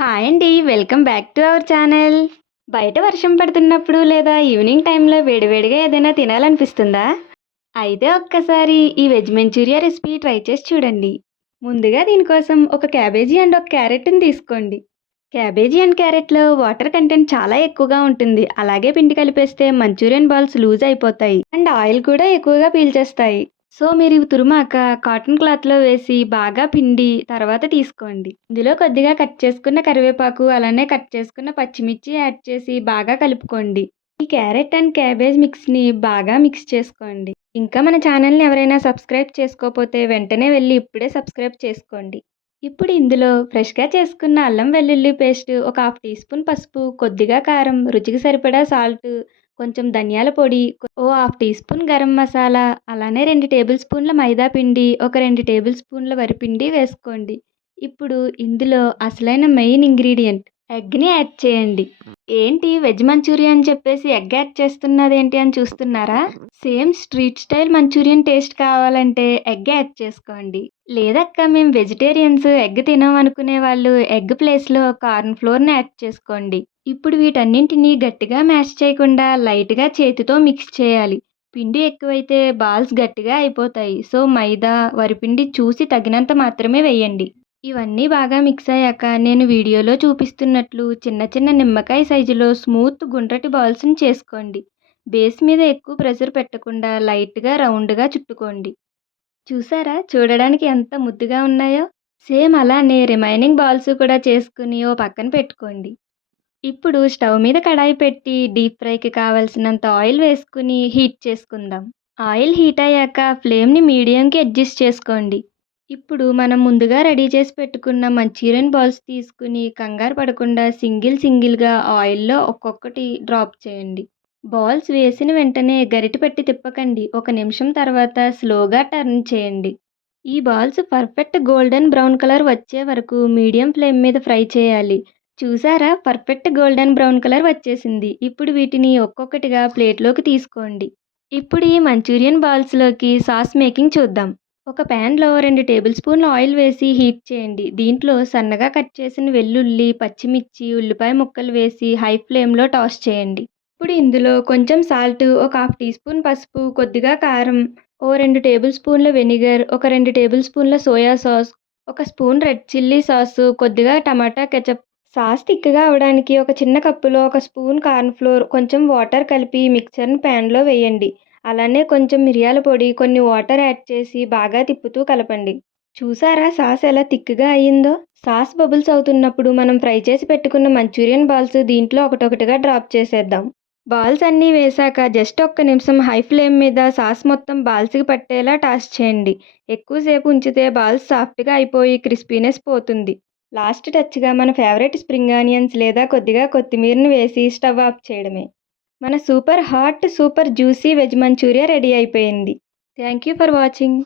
Hi అండి. Welcome back to our channel. బయట వర్షం పడుతున్నప్పుడు లేదా ఈవినింగ్ టైంలో వేడివేడిగా ఏదైనా తినాలనిపిస్తుందా? అయితే ఒక్కసారి ఈ వెజ్ మంచూరియా రెసిపీ ట్రై చేసి చూడండి. ముందుగా దీనికోసం ఒక క్యాబేజీ అండ్ ఒక క్యారెట్‌ని తీసుకోండి. క్యాబేజీ అండ్ క్యారెట్‌లో వాటర్ కంటెంట్ చాలా ఎక్కువగా ఉంటుంది. అలాగే పిండి కలిపేస్తే మంచూరియన్ బాల్స్ లూజ్ అయిపోతాయి అండ్ ఆయిల్ కూడా ఎక్కువగా పీల్చేస్తాయి. సో మీరు ఇవి తురిమాక కాటన్ క్లాత్‌లో వేసి బాగా పిండి తర్వాత తీసుకోండి. ఇందులో కొద్దిగా కట్ చేసుకున్న కరివేపాకు, అలానే కట్ చేసుకున్న పచ్చిమిర్చి యాడ్ చేసి బాగా కలుపుకోండి. ఈ క్యారెట్ అండ్ క్యాబేజ్ మిక్స్‌ని బాగా మిక్స్ చేసుకోండి. ఇంకా మన ఛానల్‌ని ఎవరైనా సబ్స్క్రైబ్ చేసుకోకపోతే వెంటనే వెళ్లి ఇప్పుడే సబ్స్క్రైబ్ చేసుకోండి. ఇప్పుడు ఇందులో ఫ్రెష్‌గా చేసుకున్న అల్లం వెల్లుల్లి పేస్ట్, ఒక హాఫ్ టీ స్పూన్ పసుపు, కొద్దిగా కారం, రుచికి సరిపడా సాల్ట్, కొంచెం ధనియాల పొడి, ఓ half teaspoon garam masala, అలానే 2 టేబుల్ స్పూన్ల మైదా పిండి, ఒక 2 టేబుల్ స్పూన్ల వరిపిండి వేసుకోండి. ఇప్పుడు ఇందులో అసలైన మెయిన్ ఇంగ్రీడియంట్ ఎగ్‌ని యాడ్ చేయండి. ఏంటి వెజ్ మంచూరియా అని చెప్పేసి ఎగ్ యాడ్ చేస్తున్నదేంటి అని చూస్తున్నారా? Same street style Manchurian taste కావాలంటే ఎగ్ యాడ్ చేసుకోండి. లేదక్కా మేము వెజిటేరియన్స్ ఎగ్ తినం అనుకునే వాళ్ళు ఎగ్ ప్లేస్‌లో కార్న్ ఫ్లోర్‌ని యాడ్ చేసుకోండి. ఇప్పుడు వీటన్నింటిని గట్టిగా మ్యాష్ చేయకుండా లైట్‌గా చేతితో మిక్స్ చేయాలి. పిండి ఎక్కువైతే బాల్స్ గట్టిగా అయిపోతాయి. సో మైదా, వరిపిండి చూసి తగినంత మాత్రమే వేయండి. ఇవన్నీ బాగా మిక్స్ అయ్యాక నేను వీడియోలో చూపిస్తున్నట్లు చిన్న చిన్న నిమ్మకాయ సైజులో స్మూత్ గుండ్రటి బాల్స్‌ని చేసుకోండి. బేస్ మీద ఎక్కువ ప్రెషర్ పెట్టకుండా లైట్‌గా రౌండ్‌గా చుట్టుకోండి. చూసారా చూడడానికి ఎంత ముద్దుగా ఉన్నాయో? సేమ్ అలానే రిమైనింగ్ బాల్స్ కూడా చేసుకుని ఓ పక్కన పెట్టుకోండి. ఇప్పుడు స్టవ్ మీద కడాయి పెట్టి డీప్ ఫ్రైకి కావాల్సినంత ఆయిల్ వేసుకుని హీట్ చేసుకుందాం. ఆయిల్ హీట్ అయ్యాక ఫ్లేమ్‌ని మీడియంకి అడ్జస్ట్ చేసుకోండి. ఇప్పుడు మనం ముందుగా రెడీ చేసి పెట్టుకున్న మంచూరియన్ బాల్స్ తీసుకుని కంగారు పడకుండా సింగిల్‌గా ఆయిల్‌లో ఒక్కొక్కటి డ్రాప్ చేయండి. బాల్స్ వేసిన వెంటనే గరిటె పెట్టి తిప్పకండి. ఒక నిమిషం తర్వాత స్లోగా టర్న్ చేయండి. ఈ balls perfect golden brown colour వచ్చే వరకు మీడియం ఫ్లేమ్ మీద ఫ్రై చేయాలి. చూసారా పర్ఫెక్ట్ గోల్డెన్ బ్రౌన్ కలర్ వచ్చేసింది. ఇప్పుడు వీటిని ఒక్కొక్కటిగా ప్లేట్లోకి తీసుకోండి. ఇప్పుడు ఈ మంచూరియన్ బాల్స్లోకి సాస్ మేకింగ్ చూద్దాం. ఒక ప్యాన్లో 2 టేబుల్ స్పూన్ల ఆయిల్ వేసి హీట్ చేయండి. దీంట్లో సన్నగా కట్ చేసిన వెల్లుల్లి, పచ్చిమిర్చి, ఉల్లిపాయ ముక్కలు వేసి హై ఫ్లేమ్లో టాస్ చేయండి. ఇప్పుడు ఇందులో కొంచెం సాల్ట్, ఒక హాఫ్ టీ స్పూన్ పసుపు, కొద్దిగా కారం, ఓ 2 టేబుల్ స్పూన్ల వెనిగర్, ఒక 2 టేబుల్ స్పూన్ల సోయా సాస్, ఒక స్పూన్ రెడ్ చిల్లీ సాసు, కొద్దిగా టమాటా కెచప్. సాస్ థిక్‌గా అవ్వడానికి ఒక చిన్న కప్పులో ఒక స్పూన్ కార్న్ ఫ్లోర్, కొంచెం వాటర్ కలిపి మిక్చర్‌ని ప్యాన్‌లో వేయండి. అలానే కొంచెం మిరియాల పొడి, కొన్ని వాటర్ యాడ్ చేసి బాగా తిప్పుతూ కలపండి. చూసారా సాస్ ఎలా థిక్‌గా అయ్యిందో? సాస్ బబుల్స్ అవుతున్నప్పుడు మనం ఫ్రై చేసి పెట్టుకున్న మంచూరియన్ బాల్స్ దీంట్లో ఒకటొకటిగా డ్రాప్ చేసేద్దాం. బాల్స్ అన్నీ వేశాక జస్ట్ ఒక్క నిమిషం హై ఫ్లేమ్ మీద సాస్ మొత్తం బాల్స్‌కి పట్టేలా టాస్ చేయండి. ఎక్కువసేపు ఉంచితే బాల్స్ సాఫ్ట్‌గా అయిపోయి క్రిస్పీనెస్ పోతుంది. లాస్ట్ టచ్‌గా మన ఫేవరెట్ స్ప్రింగ్ ఆనియన్స్ లేదా కొద్దిగా కొత్తిమీరని వేసి స్టవ్ ఆఫ్ చేయడమే. మన super hot, super juicy veg manchurian ready అయిపోయింది. Thank you for watching.